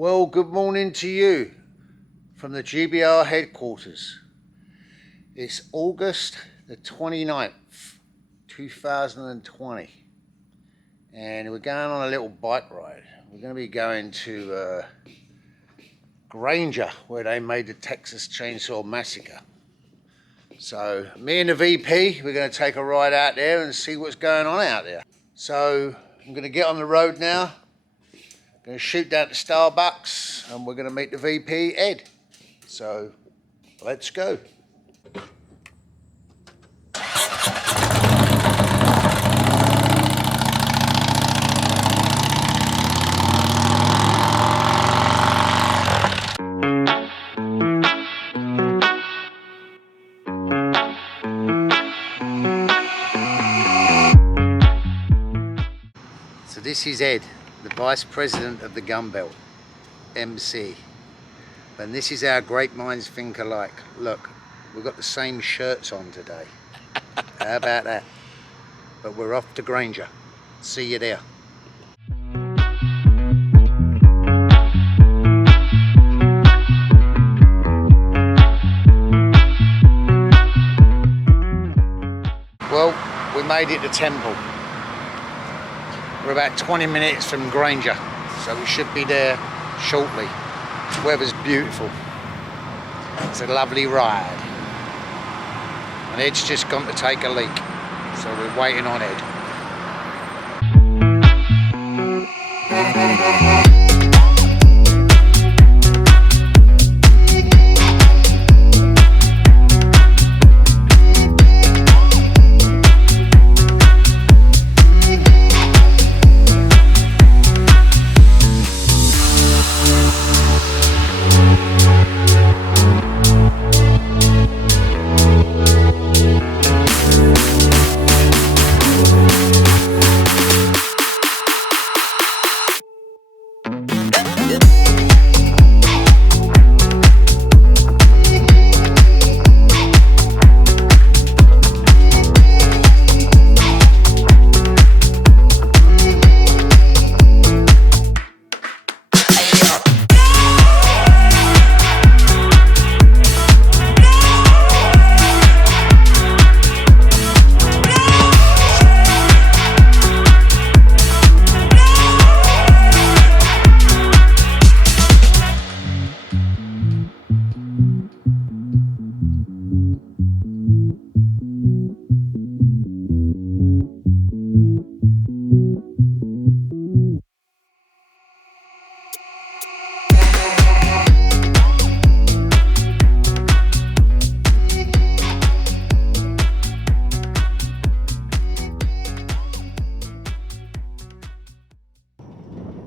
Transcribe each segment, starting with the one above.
Well, good morning to you from the GBR headquarters. It's August the 29th, 2020, and we're going on a little bike ride. We're going to be going to Granger, where they made the Texas Chainsaw Massacre. So me and the VP, we're going to take a ride out there and see what's going on out there. So I'm going to get on the road now. Going to shoot down to Starbucks and we're going to meet the VP, Ed. So let's go. So this is Ed, the Vice President of the Gun Belt, MC. And this is how great minds think alike. Look, we've got the same shirts on today. How about that? But we're off to Granger. See you there. Well, we made it to Temple. We're about 20 minutes from Granger, so we should be there shortly. The weather's beautiful. It's a lovely ride. And Ed's just gone to take a leak, so we're waiting on Ed.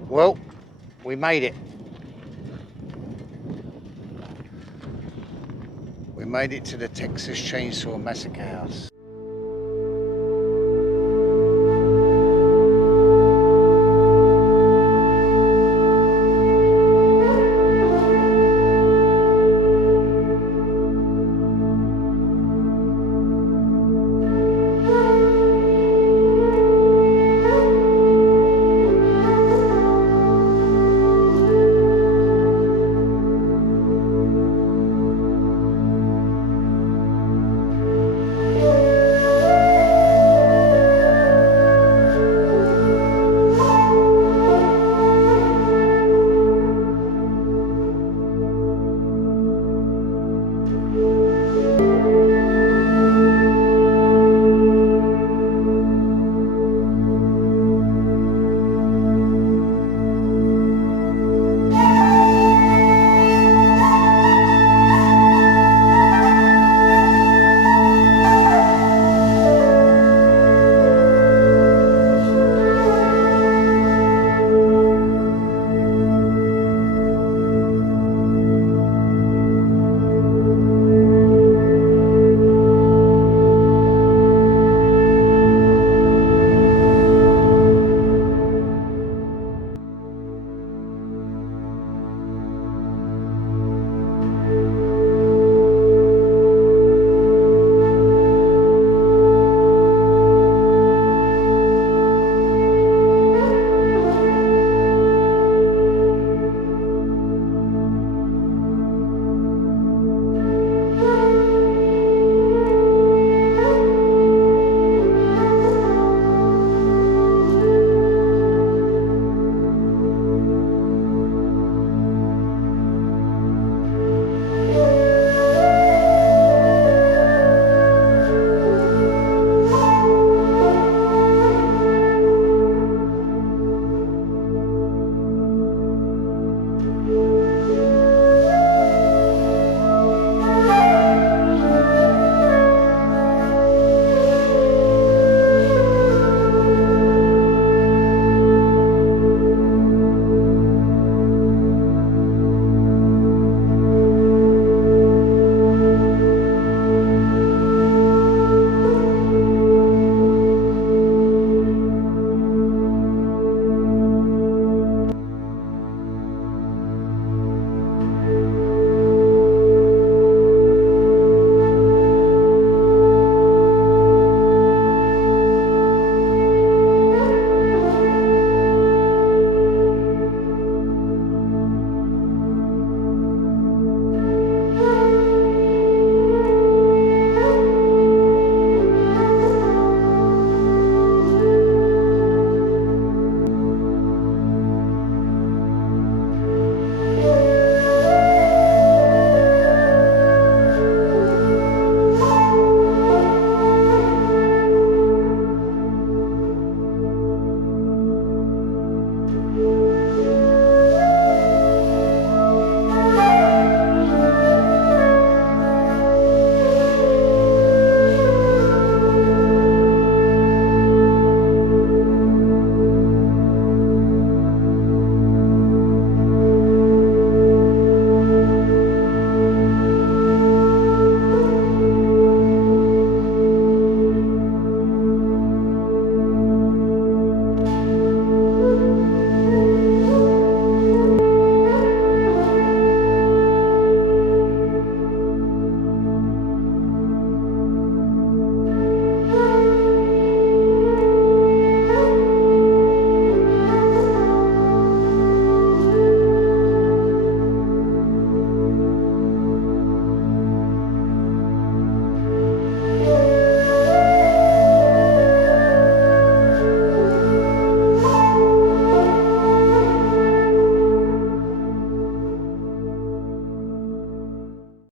Well, we made it. We made it to the Texas Chainsaw Massacre house.